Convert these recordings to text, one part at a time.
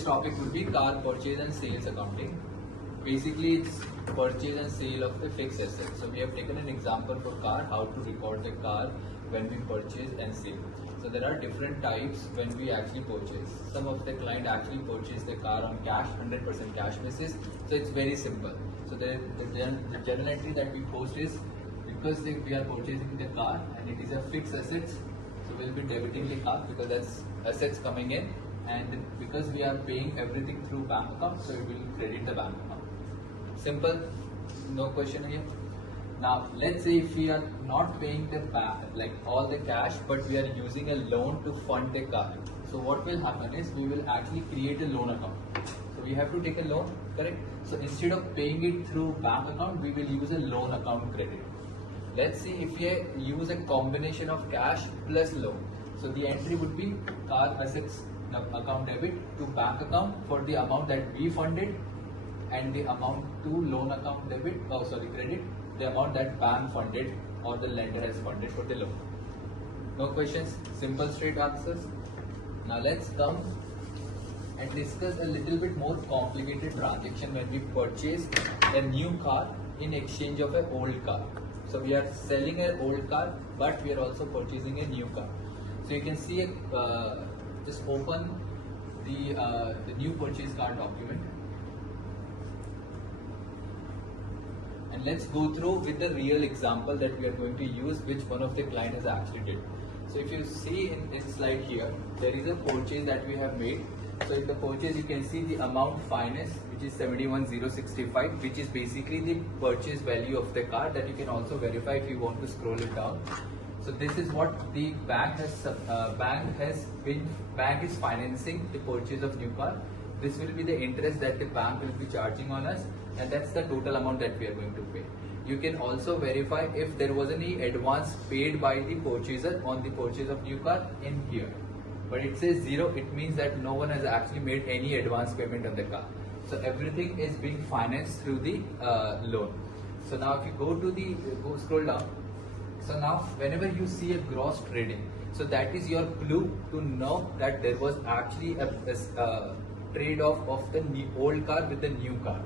today's topic would be car purchase and sales accounting. Basically, it's purchase and sale of the fixed asset. So we have taken an example for car, how to record the car when we purchase and sell. So there are different types when we actually purchase. Some of the client actually purchase the car on cash, 100% cash basis. So it's very simple. So the journal entry that we post is because we are purchasing the car and it is a fixed asset. So we'll be debiting the car because that's assets coming in, and because we are paying everything through bank account, so it will credit the bank account. Simple, no question here. Now let's say if we are not paying the like all the cash, but we are using a loan to fund the car. So what will happen is we will actually create a loan account. So we have to take a loan, correct? So instead of paying it through bank account, we will use a loan account credit. Let's see if we use a combination of cash plus loan. So the entry would be car assets account debit to bank account for the amount that we funded, and the amount to loan account debit, credit, the amount that bank funded or the lender has funded for the loan. No questions, simple straight answers. Now let's come and discuss a little bit more complicated transaction when we purchase a new car in exchange of an old car. So we are selling an old car, but we are also purchasing a new car. So you can see, just open the new purchase car document, and let's go through with the real example that we are going to use, which one of the client has actually did. So if you see in this slide here, there is a purchase that we have made. So in the purchase, you can see the amount financed, which is 71,065, which is basically the purchase value of the car, that you can also verify if you want to scroll it down. So this is what the bank is financing the purchase of new car. This will be the interest that the bank will be charging on us, and that's the total amount that we are going to pay. You can also verify if there was any advance paid by the purchaser on the purchase of new car in here. But it says 0, it means that no one has actually made any advance payment on the car. So everything is being financed through the loan. So now if you scroll down. So now whenever you see a gross trading, so that is your clue to know that there was actually a trade-off of the old car with the new car.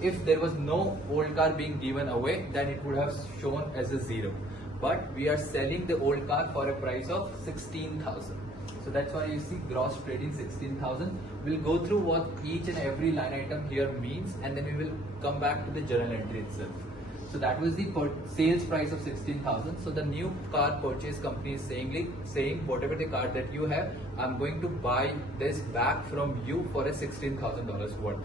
If there was no old car being given away, then it would have shown as a 0. But we are selling the old car for a price of 16,000. So that's why you see gross trading 16,000. We'll go through what each and every line item here means, and then we will come back to the journal entry itself. So that was the sales price of 16,000. So the new car purchase company is saying whatever the car that you have, I'm going to buy this back from you for a $16,000 worth.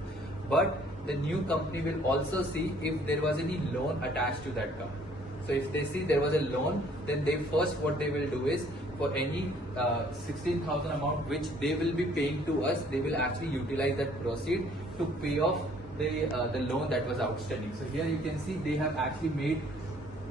But the new company will also see if there was any loan attached to that car. So if they see there was a loan, then what they will do is, for any 16,000 amount which they will be paying to us, they will actually utilize that proceed to pay off the loan that was outstanding. So here you can see they have actually made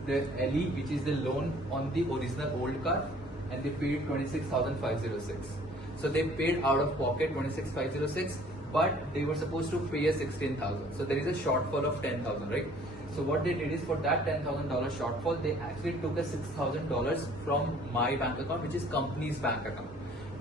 the LE, which is the loan on the original old car, and they paid 26,506. So they paid out of pocket 26,506, but they were supposed to pay a 16,000. So there is a shortfall of 10,000, right? So what they did is, for that $10,000 shortfall, they actually took a $6,000 from my bank account, which is company's bank account.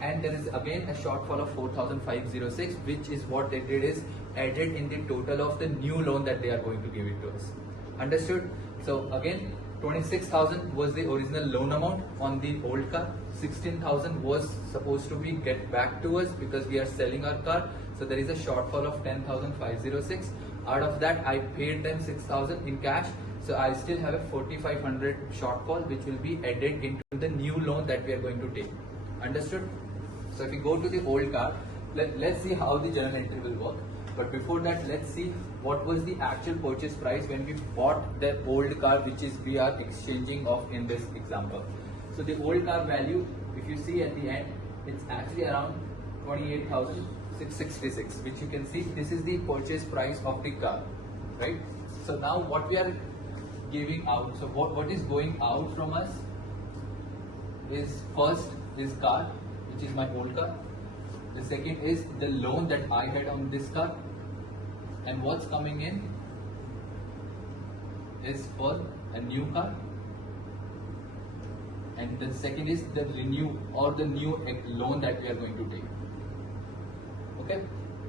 And there is again a shortfall of 4,506, which is what they did is added in the total of the new loan that they are going to give it to us. Understood? So again, 26,000 was the original loan amount on the old car. 16,000 was supposed to be get back to us because we are selling our car. So there is a shortfall of 10,506. Out of that, I paid them 6,000 in cash. So I still have a 4,500 shortfall, which will be added into the new loan that we are going to take. Understood? So if we go to the old car, let's see how the journal entry will work. But before that, let's see what was the actual purchase price when we bought the old car, which is we are exchanging of in this example. So the old car value, if you see at the end, it's actually around 28,666, which you can see this is the purchase price of the car, right? So now what we are giving out, so what is going out from us is, first is car, which is my old car. The second is the loan that I had on this car, and what's coming in is for a new car, and the second is the renew or the new loan that we are going to take. Okay,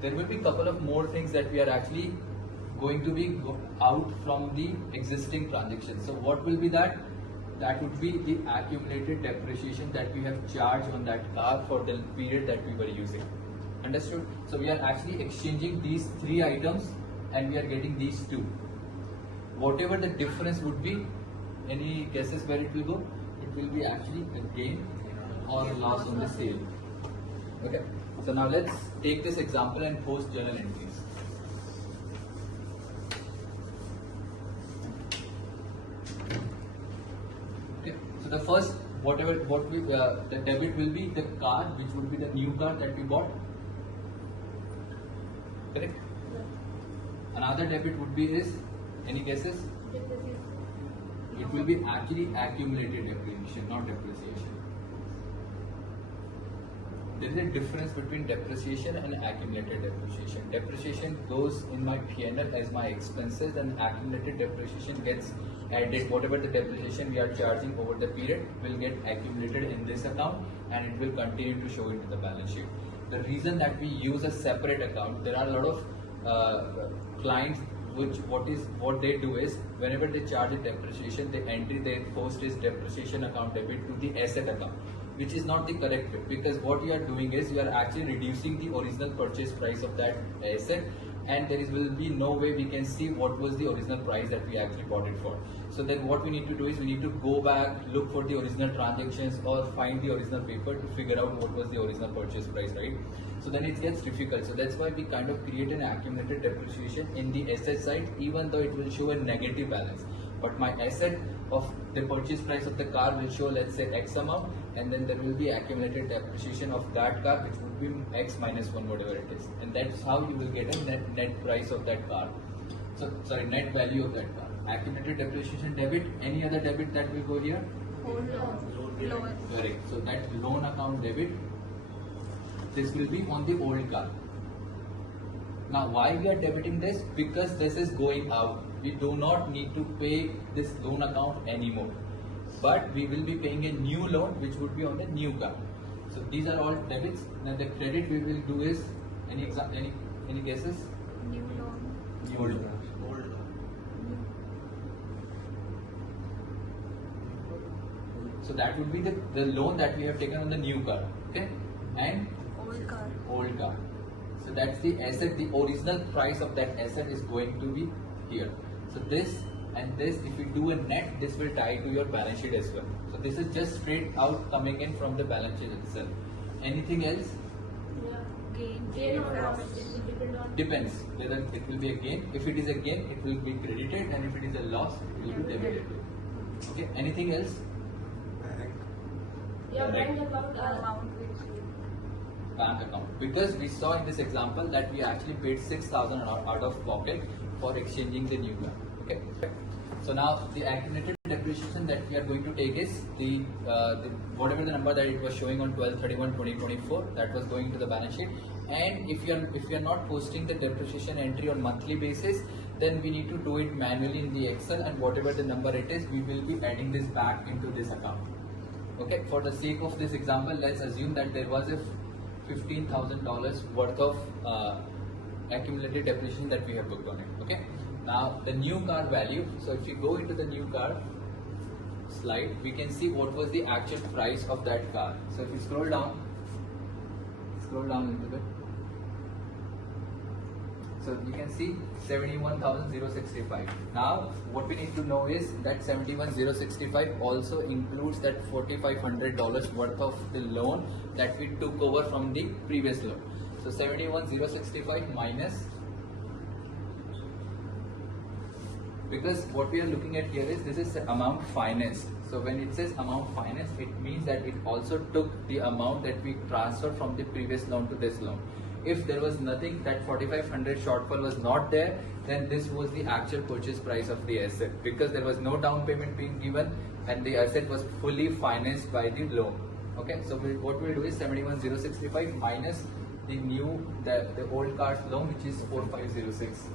there will be a couple of more things that we are actually going to be out from the existing transaction. So what will be that? That would be the accumulated depreciation that we have charged on that car for the period that we were using. Understood? So we are actually exchanging these three items and we are getting these two. Whatever the difference would be, any guesses where it will go? It will be actually a gain or a loss on the sale. Okay. So now let's take this example and post journal entries. Okay. So the first, the debit will be the car, which would be the new car that we bought. Correct. Another debit would be is, any guesses? It will be actually accumulated depreciation, not depreciation. There is a difference between depreciation and accumulated depreciation. Depreciation goes in my P&L as my expenses, and accumulated depreciation gets added. Whatever the depreciation we are charging over the period will get accumulated in this account and it will continue to show into the balance sheet. The reason that we use a separate account, there are a lot of clients what they do is, whenever they charge a depreciation, they post is depreciation account debit to the asset account, which is not the correct way, because what you are doing is you are actually reducing the original purchase price of that asset, and will be no way we can see what was the original price that we actually bought it for. So then what we need to do is we need to go back, look for the original transactions or find the original paper to figure out what was the original purchase price, right? So then it gets difficult. So that's why we kind of create an accumulated depreciation in the asset side, even though it will show a negative balance. But my asset of the purchase price of the car will show, let's say, X amount, and then there will be accumulated depreciation of that car, which would be X minus 1, whatever it is. And that's how you will get a net price of that car. So, sorry, net value of that car. Accumulated depreciation debit, any other debit that will go here? Loan. Correct. So that loan account debit, this will be on the old car. Now why we are debiting this? Because this is going out. We do not need to pay this loan account anymore. But we will be paying a new loan which would be on the new car. So these are all debits. Now the credit we will do is, any guesses? New loan. New loan. So that would be the loan that we have taken on the new car. Okay? And old car. So that's the asset, the original price of that asset is going to be here. So this and this, if you do a net, this will tie to your balance sheet as well. So this is just straight out coming in from the balance sheet itself. Anything else? Gain or loss. Depends whether it will be a gain. If it is a gain, it will be credited, and if it is a loss, it will be debited. Okay. Anything else? Bank account. Bank account, because we saw in this example that we actually paid 6,000 out of pocket for exchanging the new car. Okay. So now the accumulated depreciation that we are going to take is the whatever the number that it was showing on 12/31/2024, that was going to the balance sheet. And if you are not posting the depreciation entry on monthly basis, then we need to do it manually in the Excel, and whatever the number it is, we will be adding this back into this account. Okay. For the sake of this example, let's assume that there was a $15,000 worth of accumulated depreciation that we have booked on it. Okay. Now the new car value. So if you go into the new car slide, we can see what was the actual price of that car. So if you scroll down a little bit. So you can see 71,065. Now what we need to know is that 71,065 also includes that $4,500 worth of the loan that we took over from the previous loan. So 71,065 minus, because what we are looking at here is this is the amount financed. So when it says amount financed, it means that it also took the amount that we transferred from the previous loan to this loan. If there was nothing, that 4,500 shortfall was not there, then this was the actual purchase price of the asset, because there was no down payment being given and the asset was fully financed by the loan. Okay, so what we'll do is 71,065 minus the old car's loan, which is 4,506.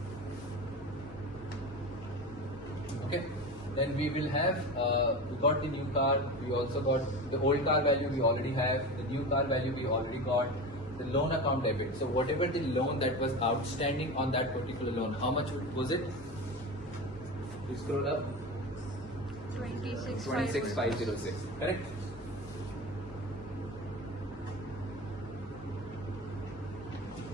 Okay, then we will have we got the new car, we also got the old car value, we already have the new car value, we already got. the loan account debit. So whatever the loan that was outstanding on that particular loan, how much was it? You scroll up. 26,506. Correct?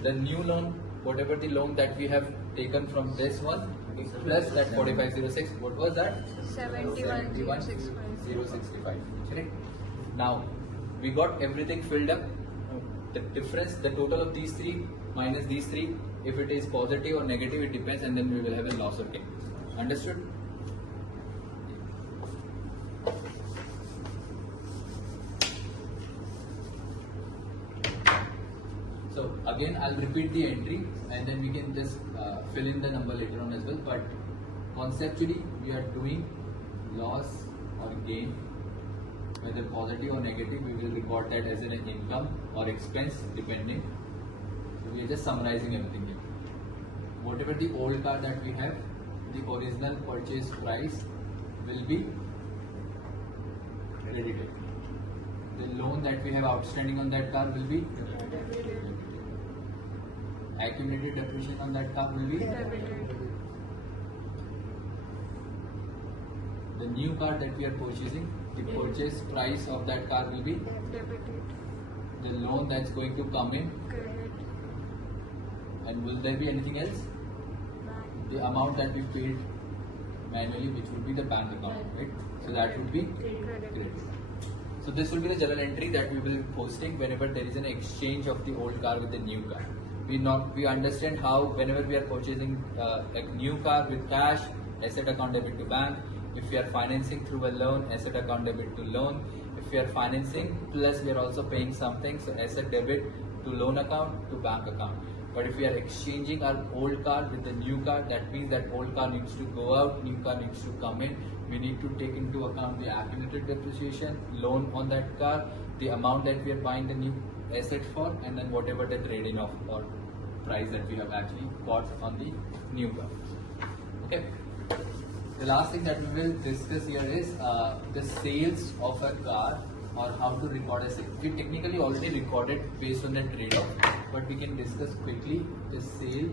The new loan, whatever the loan that we have taken from this one, plus that 4506, what was that? 71,065. Correct? Now, we got everything filled up. The difference, the total of these three minus these three, if it is positive or negative, it depends, and then we will have a loss or gain. Understood? So again, I'll repeat the entry, and then we can just fill in the number later on as well. But conceptually, we are doing loss or gain, whether positive or negative. We will record that as an income or expense, depending. So we are just summarizing everything here. Whatever the old car that we have, the original purchase price will be credited. The loan that we have outstanding on that car will be accumulated depreciation on that car will be the new car that we are purchasing, the purchase price of that car will be the loan that's going to come in. And will there be anything else? The amount that we paid manually, which would be the bank account, right? So that would be credit. So this will be the journal entry that we will be posting whenever there is an exchange of the old car with the new car. We understand how whenever we are purchasing a new car with cash, asset account debit to bank. If we are financing through a loan, asset account debit to loan. If we are financing plus we are also paying something, so asset debit to loan account to bank account. But if we are exchanging our old car with the new car, that means that old car needs to go out, new car needs to come in. We need to take into account the accumulated depreciation, loan on that car, the amount that we are buying the new asset for, and then whatever the trading of or price that we have actually got on the new car. Okay. The last thing that we will discuss here is the sales of a car, or how to record a sale. We technically already recorded based on the trade-off, but we can discuss quickly the sale.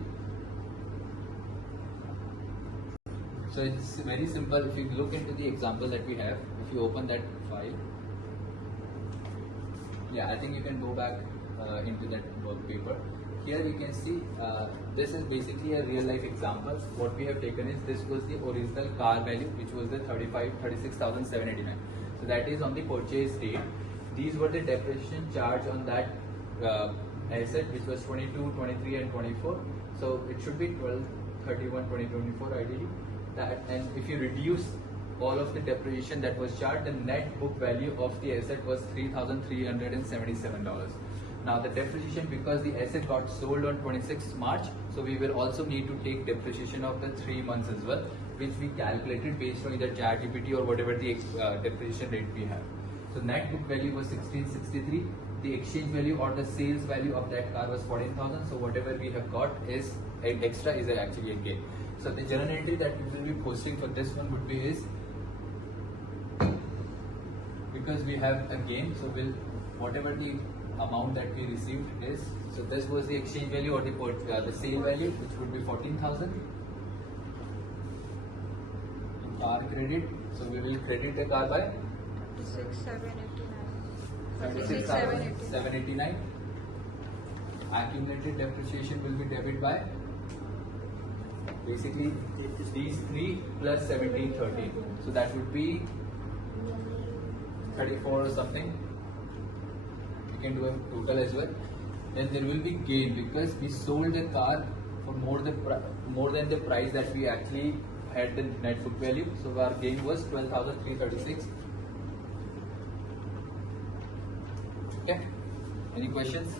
So it's very simple. If you look into the example that we have, if you open that file, yeah, I think you can go back into that work paper. Here we can see this is basically a real life example. What we have taken is this was the original car value, which was the 36,789. So that is on the purchase date. These were the depreciation charge on that asset, which was 22, 23 and 24. So it should be 12, 31, 20, 24 ideally. That, and if you reduce all of the depreciation that was charged, the net book value of the asset was $3,377. Now the depreciation, because the asset got sold on 26th March, so we will also need to take depreciation of the 3 months as well, which we calculated based on either ChatGPT or whatever the depreciation rate we have. So net book value was 1663. The exchange value or the sales value of that car was 14,000. So whatever we have got is extra is actually a gain. So the journal entry that we will be posting for this one would be is, because we have a gain, so we'll whatever the amount that we received is, so this was the exchange value or the sale value, which would be 14,000. Car credit, so we will credit the car by 26,789. Accumulated depreciation will be debit by basically these three plus 17, 13. So that would be 34 or something. You can do a total as well. Then there will be gain because we sold the car for more than the price that we actually had the net book value. So our gain was 12,336. Okay. Any questions?